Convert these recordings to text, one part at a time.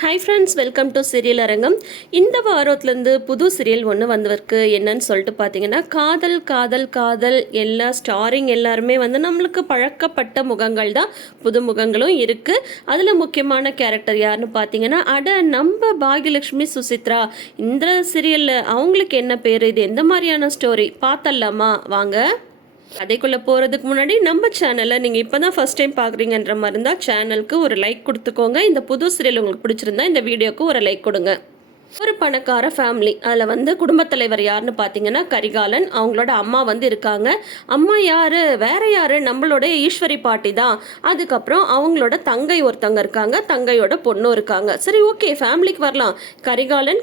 Hi friends, welcome to serial அரங்கம். இந்த வாரத்துலேருந்து புது சீரியல் ஒன்று வந்திருக்கு. என்னன்னு சொல்லிட்டு பார்த்தீங்கன்னா, காதல் காதல் காதல் எல்லா ஸ்டாரிங் எல்லாருமே வந்து நம்மளுக்கு பழக்கப்பட்ட முகங்கள் தான். புது முகங்களும் இருக்குது. அதில் முக்கியமான கேரக்டர் யாருன்னு பார்த்தீங்கன்னா, நம்ம பாகியலட்சுமி சுசித்ரா. இந்த சீரியலில் அவங்களுக்கு என்ன பேர், இது எந்த மாதிரியான ஸ்டோரி பார்த்தலாமா? வாங்க. கதைக்குள்ளே போகிறதுக்கு முன்னாடி நம்ம சேனலை நீங்கள் இப்போ தான் ஃபஸ்ட் டைம் பார்க்குறீங்கன்ற மாதிரி இருந்தால் சேனலுக்கு ஒரு லைக் கொடுத்துக்கோங்க. இந்த புது சீரியல் உங்களுக்கு பிடிச்சிருந்தா இந்த வீடியோக்கு ஒரு லைக் கொடுங்க. ஒரு பணக்கார ஃபேமிலி. அதில் வந்து குடும்பத் தலைவர் யாருன்னு பார்த்தீங்கன்னா கரிகாலன். அவங்களோட அம்மா வந்து இருக்காங்க. அம்மா யார், வேற யார், நம்மளோட ஈஸ்வரி பாட்டி தான். அதுக்கப்புறம் அவங்களோட தங்கை ஒருத்தவங்க இருக்காங்க, தங்கையோட பொண்ணும் இருக்காங்க. சரி, ஓகே, ஃபேமிலிக்கு வரலாம்.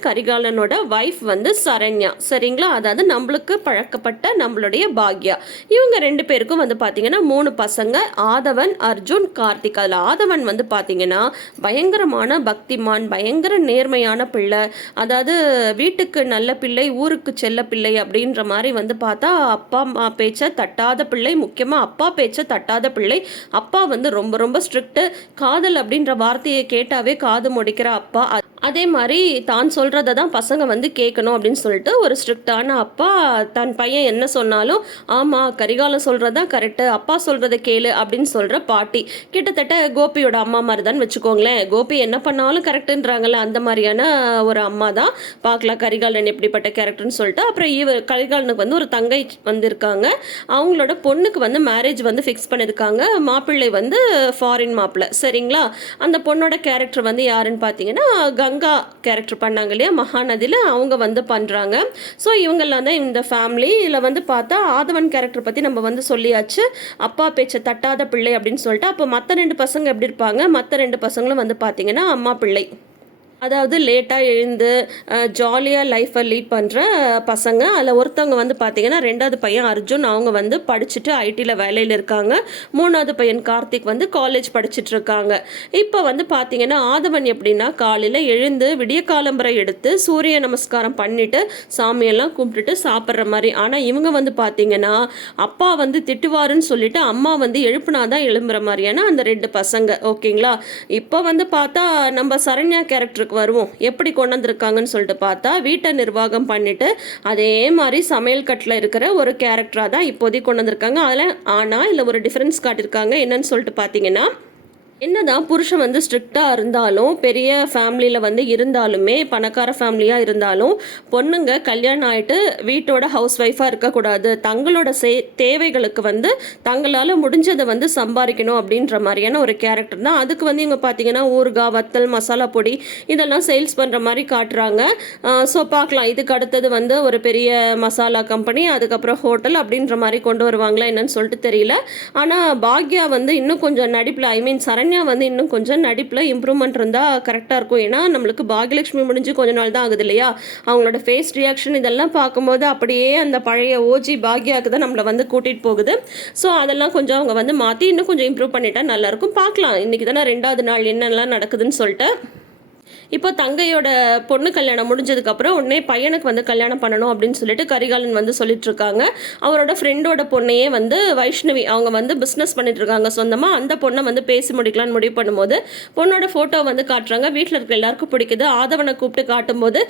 கரிகாலனோட ஒய்ஃப் வந்து சரண்யா, சரிங்களா? அதாவது நம்மளுக்கு பழக்கப்பட்ட நம்மளுடைய பாக்யா. இவங்க ரெண்டு பேருக்கும் வந்து பார்த்தீங்கன்னா 3 பசங்க, ஆதவன், அர்ஜுன், கார்த்திக். அதில் ஆதவன் வந்து பார்த்தீங்கன்னா பயங்கரமான பக்திமான், பயங்கர நேர்மையான பிள்ளை. அதாவது வீட்டுக்கு நல்ல பிள்ளை, ஊருக்கு செல்ல பிள்ளை அப்படின்ற மாதிரி வந்து பார்த்தா அப்பா அம்மா பேச்சை தட்டாத பிள்ளை, முக்கியமாக அப்பா பேச்சை தட்டாத பிள்ளை. அப்பா வந்து ரொம்ப ரொம்ப ஸ்ட்ரிக்ட்டு. காதல் அப்படின்ற வார்த்தையை கேட்டாவே காது முடிக்கிற அப்பா. அதே மாதிரி தான் சொல்கிறத தான் பசங்க வந்து கேட்கணும் அப்படின்னு சொல்லிட்டு ஒரு ஸ்ட்ரிக்டான அப்பா. தன் பையன் என்ன சொன்னாலும் ஆமாம், கரிகாலம் சொல்கிறது தான் கரெக்டு, அப்பா சொல்கிறத கேளு அப்படின்னு சொல்கிற பாட்டி. கிட்டத்தட்ட கோபியோட அம்மா மாதிரி தான் வச்சுக்கோங்களேன். கோபி என்ன பண்ணாலும் கரெக்டுன்றாங்கல்ல, அந்த மாதிரியான ஒரு அம்மா தான். பார்க்கலாம் கரிகாலன் எப்படிப்பட்ட கேரக்டர்னு சொல்லிட்டு. அப்புறம் கரிகாலனுக்கு வந்து ஒரு தங்கை வந்திருக்காங்க. அவங்களோட பொண்ணுக்கு வந்து மேரேஜ் வந்து ஃபிக்ஸ் பண்ணியிருக்காங்க. மாப்பிள்ளை வந்து ஃபாரின் மாப்பிள்ளை, சரிங்களா? அந்த பொண்ணோட கேரக்டர் வந்து யாருன்னு பார்த்தீங்கன்னா கங்கா கேரக்டர் பண்ணாங்க இல்லையா, மகாநதியில். அவங்க வந்து பண்ணுறாங்க. ஸோ இவங்கெல்லாம் தான் இந்த ஃபேமிலி. இதில் வந்து பார்த்தா ஆதவன் கேரக்டர் பற்றி நம்ம வந்து சொல்லியாச்சு. அப்பா பேச்சை தட்டாத பிள்ளை அப்படின்னு சொல்லிட்டு. அப்போ மற்ற 2 பசங்க எப்படி இருப்பாங்க? மற்ற 2 பசங்களும் வந்து பார்த்தீங்கன்னா அம்மா பிள்ளை. அதாவது லேட்டாக எழுந்து ஜாலியாக லைஃப்பை லீட் பண்ணுற பசங்க. அதில் ஒருத்தவங்க வந்து பார்த்திங்கன்னா 2வது பையன் அர்ஜுன். அவங்க வந்து படிச்சுட்டு ஐடியில் வேலையில் இருக்காங்க. 3வது பையன் கார்த்திக் வந்து காலேஜ் படிச்சுட்டு இருக்காங்க. இப்போ வந்து பார்த்திங்கன்னா ஆதவன் எப்படின்னா காலையில் எழுந்து விடிய காலம்பரை எடுத்து சூரிய நமஸ்காரம் பண்ணிவிட்டு சாமியெல்லாம் கும்பிட்டுட்டு சாப்பிட்ற மாதிரி. ஆனால் இவங்க வந்து பார்த்திங்கன்னா அப்பா வந்து திட்டுவாருன்னு சொல்லிட்டு அம்மா வந்து எழுப்புனா தான் எழும்புற மாதிரியான அந்த 2 பசங்க, ஓகேங்களா? இப்போ வந்து பார்த்தா நம்ம சரண்யா கேரக்டருக்கு வருவோம். எப்படி கொண்டு வந்திருக்காங்கன்னு சொல்லிட்டு பார்த்தா வீட்டை நிர்வாகம் பண்ணிட்டு அதே மாதிரி சமையல் கட்டில் இருக்கிற ஒரு கேரக்டராக தான் இப்போதைக்கு கொண்டு வந்திருக்காங்க. அதில் ஆனால் இல்லை ஒரு டிஃப்ரென்ஸ் காட்டியிருக்காங்க. என்னன்னு சொல்லிட்டு பார்த்தீங்கன்னா, என்னதான் புருஷன் வந்து ஸ்ட்ரிக்டாக இருந்தாலும், பெரிய ஃபேமிலியில் வந்து இருந்தாலுமே, பணக்கார ஃபேமிலியாக இருந்தாலும், பொண்ணுங்க கல்யாணம் ஆகிட்டு வீட்டோட ஹவுஸ் ஒய்ஃபாக இருக்கக்கூடாது. தங்களோட தேவைகளுக்கு வந்து தங்களால் முடிஞ்சதை வந்து சம்பாதிக்கணும் அப்படின்ற மாதிரியான ஒரு கேரக்டர் தான். அதுக்கு வந்து இவங்க பார்த்தீங்கன்னா ஊறுகாய், வத்தல், மசாலா பொடி இதெல்லாம் சேல்ஸ் பண்ணுற மாதிரி காட்டுறாங்க. ஸோ பார்க்கலாம். இதுக்கு அடுத்தது வந்து ஒரு பெரிய மசாலா கம்பெனி, அதுக்கப்புறம் ஹோட்டல் அப்படின்ற மாதிரி கொண்டு வருவாங்களா என்னன்னு சொல்லிட்டு தெரியல. ஆனால் பாக்யா வந்து இன்னும் கொஞ்சம் நடிப்பில், ஐ மீன் சரண்யா வந்து இன்னும் கொஞ்சம் நடிப்பில் இம்ப்ரூவ்மெண்ட் இருந்தால் கரெக்டாக இருக்கும். ஏன்னா நம்மளுக்கு பாகியலட்சுமி முடிஞ்சு கொஞ்ச நாள் தான் ஆகுது இல்லையா? அவங்களோட ஃபேஸ் ரியாக்ஷன் இதெல்லாம் பார்க்கும்போது அப்படியே அந்த பழைய ஓஜி பாக்யாவுக்கு தான் நம்மளை வந்து கூட்டிகிட்டு போகுது. ஸோ அதெல்லாம் கொஞ்சம் அவங்க வந்து மாற்றி இன்னும் கொஞ்சம் இம்ப்ரூவ் பண்ணிட்டா நல்லாயிருக்கும். பார்க்கலாம். இன்றைக்கி தானே 2வது நாள் என்னெல்லாம் நடக்குதுன்னு சொல்லிட்டு. இப்போ தங்கையோட பொண்ணு கல்யாணம் முடிஞ்சதுக்கப்புறம் உடனே பையனுக்கு வந்து கல்யாணம் பண்ணணும் அப்படின்னு சொல்லிட்டு கரிகாலன் வந்து சொல்லிட்டு இருக்காங்க. அவரோட ஃப்ரெண்டோட பொண்ணையே வந்து வைஷ்ணவி, அவங்க வந்து பிஸ்னஸ் பண்ணிட்டு இருக்காங்க சொந்தமாக. அந்த பொண்ணை வந்து பேசி முடிக்கலான்னு முடிவு பண்ணும்போது பொண்ணோட ஃபோட்டோ வந்து காட்டுறாங்க. வீட்டில் இருக்க எல்லாருக்கும் பிடிக்குது. ஆதவனை கூப்பிட்டு காட்டும்போது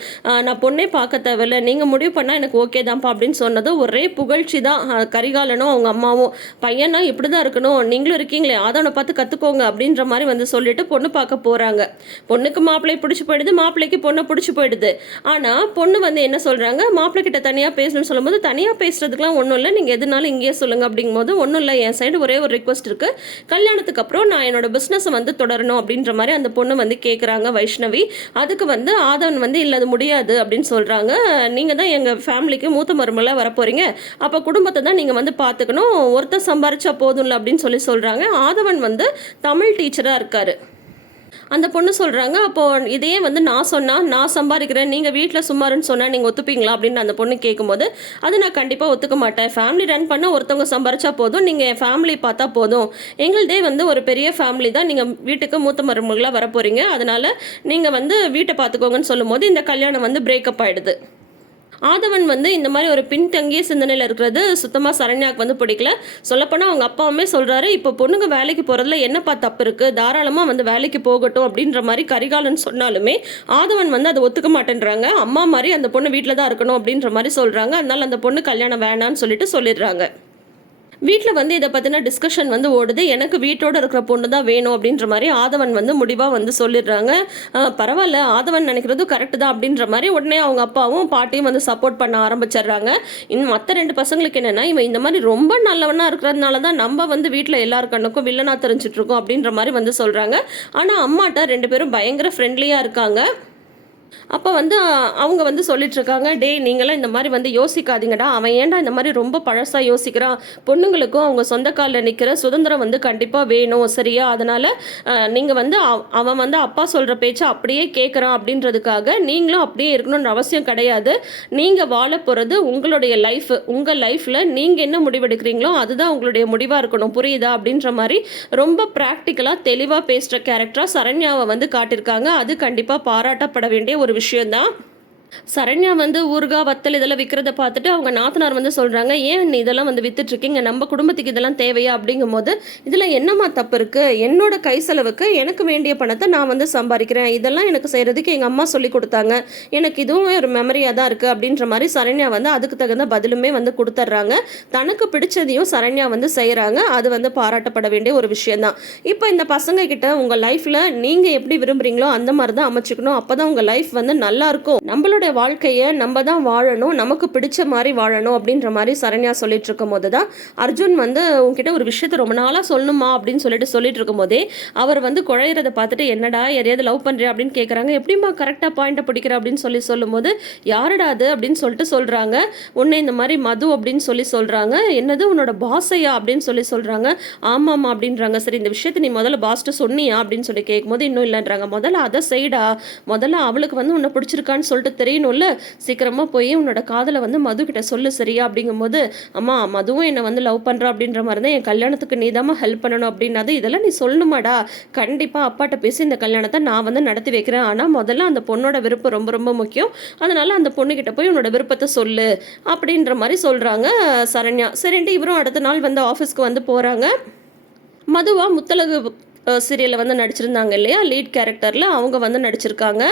நான் பொண்ணே பார்க்க தேவையில்லை, நீங்கள் முடிவு பண்ணால் எனக்கு ஓகே தான்ப்பா அப்படின்னு சொன்னது ஒரே புகழ்ச்சி தான். கரிகாலனும் அவங்க அம்மாவும் பையனா இப்படி தான் இருக்கணும், நீங்களும் இருக்கீங்களே, ஆதவனை பார்த்து கற்றுக்கோங்க அப்படின்ற மாதிரி வந்து சொல்லிட்டு பொண்ணு பார்க்க போகிறாங்க. பொண்ணுக்கு மாப்பிள்ளை பிடிச்சி போயிடுது, மாப்பிள்ளைக்கு பொண்ணை பிடிச்சி போயிடுது. ஆனால் பொண்ணு வந்து என்ன சொல்கிறாங்க, மாப்பிள்ளை கிட்ட தனியாக பேசணும்னு சொல்லும்போது தனியாக பேசுறதுக்குலாம் ஒன்றும் இல்லை, நீங்கள் எதுனாலும் இங்கேயே சொல்லுங்கள் அப்படிங்கும்போது ஒன்றும் இல்லை, என் சைடு ஒரே ஒரு ரிக்வஸ்ட் இருக்குது, கல்யாணத்துக்கு அப்புறம் நான் என்னோட பிஸ்னஸை வந்து தொடரணும் அப்படின்ற மாதிரி அந்த பொண்ணு வந்து கேட்குறாங்க வைஷ்ணவி. அதுக்கு வந்து ஆதவன் வந்து இல்லை அது முடியாது அப்படின்னு சொல்கிறாங்க. நீங்கள் தான் எங்கள் ஃபேமிலிக்கு மூத்த மருமலாக வரப்போகிறீங்க, அப்போ குடும்பத்தை தான் நீங்கள் வந்து பார்த்துக்கணும், ஒருத்தர் சம்பாரிச்சா போதும்ல அப்படின்னு சொல்கிறாங்க. ஆதவன் வந்து தமிழ் டீச்சராக இருக்கார். அந்த பொண்ணு சொல்கிறாங்க, அப்போது இதையே வந்து நான் சொன்னால் நான் சம்பாதிக்கிறேன், நீங்கள் வீட்டில் சும்மாருன்னு சொன்னால் நீங்கள் ஒத்துப்பீங்களா அப்படின்னு அந்த பொண்ணு கேட்கும்போது, அது நான் கண்டிப்பாக ஒத்துக்க மாட்டேன், ஃபேமிலி ரன் பண்ண ஒருத்தவங்க சம்பாரிச்சா போதும், நீங்கள் என் ஃபேமிலி பார்த்தா போதும், எங்களுதே வந்து ஒரு பெரிய ஃபேமிலி தான், நீங்கள் வீட்டுக்கு மூத்த மருமகளாக வரப்போகிறீங்க, அதனால் நீங்கள் வந்து வீட்டை பார்த்துக்கோங்கன்னு சொல்லும்போது இந்த கல்யாணம் வந்து பிரேக்கப் ஆகிடுது. ஆதவன் வந்து இந்த மாதிரி ஒரு பின்தங்கிய சிந்தனையில் இருக்கிறது சுத்தமாக சரண்யாவுக்கு வந்து பிடிக்கல. சொல்லப்போனால் அவங்க அப்பாவுமே சொல்கிறாரு, இப்போ பொண்ணுங்க வேலைக்கு போகிறதுல என்னப்பா தப்பு இருக்குது, தாராளமாக வந்து வேலைக்கு போகட்டும் அப்படின்ற மாதிரி கரிகாலன் சொன்னாலுமே ஆதவன் வந்து அதை ஒத்துக்க மாட்டேன்றாங்க. அம்மா மாதிரி அந்த பொண்ணு வீட்டில் தான் இருக்கணும் அப்படின்ற மாதிரி சொல்கிறாங்க. அதனால அந்த பொண்ணு கல்யாணம் வேணான்னு சொல்லிட்டு சொல்லிடுறாங்க. வீட்டில் வந்து இதை பற்றின டிஸ்கஷன் வந்து ஓடுது. எனக்கு வீட்டோட இருக்கிற பொண்ணு தான் வேணும் அப்படின்ற மாதிரி ஆதவன் வந்து முடிவாக வந்து சொல்லிடுறாங்க. பரவாயில்ல, ஆதவன் நினைக்கிறதும் கரெக்டு தான் அப்படின்ற மாதிரி உடனே அவங்க அப்பாவும் பாட்டியும் வந்து சப்போர்ட் பண்ண ஆரம்பிச்சிடுறாங்க. மற்ற 2 பசங்களுக்கு என்னென்னா, இவன் இந்த மாதிரி ரொம்ப நல்லவனாக இருக்கிறதுனால தான் நம்ம வந்து வீட்டில் எல்லார் கண்ணுக்கும் வில்லனாக தெரிஞ்சிட்ருக்கோம் அப்படின்ற மாதிரி வந்து சொல்கிறாங்க. ஆனால் அம்மாட்ட 2 பேரும் பயங்கர ஃப்ரெண்ட்லியாக இருக்காங்க. அப்போ வந்து அவங்க வந்து சொல்லிட்டுருக்காங்க, டேய் நீங்களாம் இந்த மாதிரி வந்து யோசிக்காதீங்கடா, அவன் ஏன்டா இந்த மாதிரி ரொம்ப பழசாக யோசிக்கிறான், பொண்ணுங்களுக்கும் அவங்க சொந்த காலில் நிற்கிற சுதந்திரம் வந்து கண்டிப்பாக வேணும் சரியா, அதனால் நீங்கள் வந்து அவன் வந்து அப்பா சொல்கிற பேச்சை அப்படியே கேட்குறான் அப்படின்றதுக்காக நீங்களும் அப்படியே இருக்கணுன்ற அவசியம் கிடையாது. நீங்கள் வாழ போகிறது உங்களுடைய லைஃப், உங்கள் லைஃப்பில் நீங்கள் என்ன முடிவெடுக்கிறீங்களோ அதுதான் உங்களுடைய முடிவாக இருக்கணும், புரியுதா அப்படின்ற மாதிரி ரொம்ப ப்ராக்டிக்கலாக தெளிவாக பேசுகிற கேரக்டராக சரண்யாவை வந்து காட்டியிருக்காங்க. அது கண்டிப்பாக பாராட்டப்பட வேண்டிய ஒரு விஷயம்தான். சரண்யா வந்து ஊறுகாய் வத்தல் இதெல்லாம் விற்கிறத பார்த்துட்டு அவங்க நாத்தனார் வந்து சொல்கிறாங்க, ஏன் நீ இதெல்லாம் வந்து விற்றுட்ருக்கீங்க, நம்ம குடும்பத்துக்கு இதெல்லாம் தேவையா அப்படிங்கும் போது, இதில் என்னம்மா தப்பு இருக்குது, என்னோட கை செலவுக்கு எனக்கு வேண்டிய பணத்தை நான் வந்து சம்பாதிக்கிறேன், இதெல்லாம் எனக்கு செய்கிறதுக்கு எங்கள் அம்மா சொல்லி கொடுத்தாங்க, எனக்கு இதுவும் ஒரு மெமரியாக தான் இருக்குது அப்படின்ற மாதிரி சரண்யா வந்து அதுக்கு தகுந்த பதிலுமே வந்து கொடுத்துட்றாங்க. தனக்கு பிடிச்சதையும் சரண்யா வந்து செய்கிறாங்க. அது வந்து பாராட்டப்பட வேண்டிய ஒரு விஷயந்தான். இப்போ இந்த பசங்க கிட்ட உங்கள் லைஃப்பில் நீங்கள் எப்படி விரும்புகிறீங்களோ அந்த மாதிரி தான் அமைச்சுக்கணும், அப்போ தான் உங்கள் லைஃப் வந்து நல்லாயிருக்கும், நம்மளோட வாழ்க்கையை நம்ம தான் வாழணும், நமக்கு பிடிச்ச மாதிரி வாழணும் அப்படின்ற மாதிரி சரண்யா சொல்லிட்டு இருக்கும் போது தான் அர்ஜுன் வந்து உங்ககிட்ட ஒரு விஷயத்தை ரொம்ப நாளாக சொல்லணுமா அப்படின்னு சொல்லிட்டு இருக்கும் போதே அவர் வந்து குழையிறத பார்த்துட்டு, என்னடா யாரையாவது லவ் பண்ணுறியா அப்படின்னு கேட்குறாங்க. எப்படிமா கரெக்டாக பாயிண்ட்டை பிடிக்கிற அப்படின்னு சொல்லும்போது, யாருடா அது அப்படின்னு சொல்லிட்டு சொல்கிறாங்க. உன்னை இந்த மாதிரி மது அப்படின்னு சொல்கிறாங்க. என்னது உன்னோட பாஸையா அப்படின்னு சொல்கிறாங்க. ஆமாம்மா அப்படின்றாங்க. சரி இந்த விஷயத்தை நீ முதல்ல பாஸ்ட்டு சொன்னியா அப்படின்னு சொல்லி கேட்கும்போது, இன்னும் இல்லைன்றாங்க. முதல்ல அதை செய்டா, முதல்ல அவளுக்கு வந்து உன்னை பிடிச்சிருக்கான்னு சொல்லிட்டு தெரியணும்ல, சீக்கிரமாக போய் உன்னோட காதலை வந்து மது கிட்ட சொல்லு சரியா அப்படிங்கும்போது, அம்மா மதுவும் என்னை வந்து லவ் பண்ணுறா அப்படின்ற மாதிரி தான், என் கல்யாணத்துக்கு நீ தான் ஹெல்ப் பண்ணணும் அப்படின்னாது, இதெல்லாம் நீ சொல்லணுமாடா, கண்டிப்பாக அப்பாட்ட பேசி இந்த கல்யாணத்தை நான் வந்து நடத்தி வைக்கிறேன், ஆனால் முதல்ல அந்த பொண்ணோட விருப்பம் ரொம்ப ரொம்ப முக்கியம், அதனால் அந்த பொண்ணுக்கிட்ட போய் உன்னோட விருப்பத்தை சொல்லு அப்படின்ற மாதிரி சொல்கிறாங்க சரண்யா. சரின்ட்டு இவரும் அடுத்த நாள் வந்து ஆஃபீஸ்க்கு வந்து போகிறாங்க. மதுவா முத்தழகு சீரியலில் வந்து நடிச்சிருந்தாங்க இல்லையா, லீட் கேரக்டரில் அவங்க வந்து நடிச்சிருக்காங்க.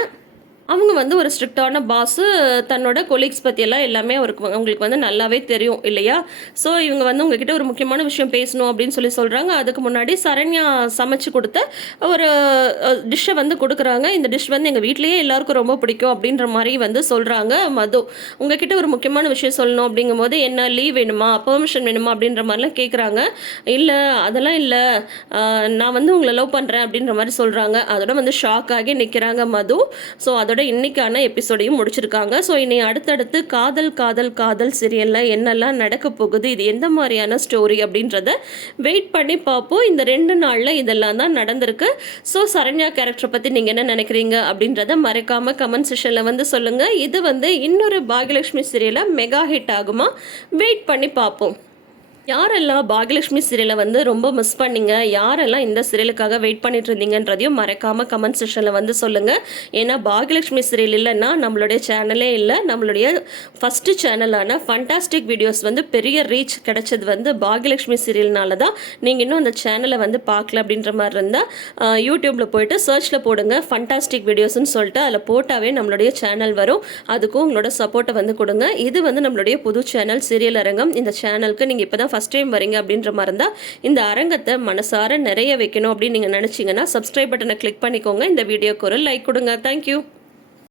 அவங்க வந்து ஒரு ஸ்ட்ரிக்டான பாஸு, தன்னோட கொலீக்ஸ் பற்றியெல்லாம் எல்லாமே அவங்களுக்கு வந்து நல்லாவே தெரியும் இல்லையா. ஸோ இவங்க வந்து உங்ககிட்ட ஒரு முக்கியமான விஷயம் பேசணும் அப்படின்னு சொல்கிறாங்க. அதுக்கு முன்னாடி சரண்யா சமைச்சு கொடுத்த ஒரு டிஷ்ஷை வந்து கொடுக்குறாங்க. இந்த டிஷ் வந்து எங்கள் வீட்லேயே எல்லாருக்கும் ரொம்ப பிடிக்கும் அப்படின்ற மாதிரி வந்து சொல்கிறாங்க மது. உங்ககிட்ட ஒரு முக்கியமான விஷயம் சொல்லணும் அப்படிங்கும்போது, என்ன லீவ் வேணுமா, பெர்மிஷன் வேணுமா அப்படின்ற மாதிரிலாம் கேட்குறாங்க. இல்லை அதெல்லாம் இல்லை, நான் வந்து உங்களை லவ் பண்ணுறேன் அப்படின்ற மாதிரி சொல்கிறாங்க. அதோட வந்து ஷாக் ஆகி நிற்கிறாங்க மது. ஸோ அதோட இன்னைக்கான எபிசோடையும் முடிச்சிருக்காங்க. ஸோ இனி அடுத்தடுத்து காதல் காதல் காதல் சீரியலில் என்னெல்லாம் நடக்க போகுது, இது எந்த மாதிரியான ஸ்டோரி அப்படின்றத வெயிட் பண்ணி பார்ப்போம். இந்த 2 நாளில் இதெல்லாம் தான் நடந்திருக்கு. ஸோ சரண்யா கேரக்டரை பற்றி நீங்கள் என்ன நினைக்கிறீங்க அப்படின்றத மறக்காமல் கமெண்ட் செஷனில் வந்து சொல்லுங்கள். இது வந்து இன்னொரு பாகியலட்சுமி சீரியலில் மெகா ஹிட் ஆகுமா, வெயிட் பண்ணி பார்ப்போம். யாரெல்லாம் பாகியலட்சுமி சீரியலை வந்து ரொம்ப மிஸ் பண்ணிங்க, யாரெல்லாம் இந்த சீரியலுக்காக வெயிட் பண்ணிட்டு இருந்தீங்கன்றதையும் மறக்காமல் கமெண்ட் செஷனில் வந்து சொல்லுங்கள். ஏன்னா பாகியலட்சுமி சீரியல் இல்லைன்னா நம்மளுடைய சேனலே இல்லை. நம்மளுடைய ஃபஸ்ட்டு சேனலான ஃபண்டாஸ்டிக் வீடியோஸ் வந்து பெரிய ரீச் கிடைச்சது வந்து பாகியலட்சுமி சீரியல்னால தான். நீங்கள் இன்னும் அந்த சேனலை வந்து பார்க்கல அப்படின்ற மாதிரி இருந்தால் யூடியூப்பில் போயிட்டு சர்ச்சில் போடுங்க ஃபண்டாஸ்டிக் வீடியோஸ்ன்னு சொல்லிட்டு, அதில் போட்டாவே நம்மளுடைய சேனல் வரும். அதுக்கும் உங்களோட சப்போர்ட்டை வந்து கொடுங்க. இது வந்து நம்மளுடைய புது சேனல் சீரியல் அரங்கம். இந்த சேனலுக்கு நீங்கள் இப்போ தான் ஃபஸ்ட் டைம் வரீங்க அப்படின்ற மாதிரி இருந்தால் இந்த அரங்கத்தை மனசார நிறைய வைக்கணும் அப்படின்னு நீங்கள் நினச்சிங்கன்னா சப்ஸ்கிரைப் பட்டனை கிளிக் பண்ணிக்கோங்க. இந்த வீடியோக்கு ஒரு லைக் கொடுங்க. தேங்க்யூ.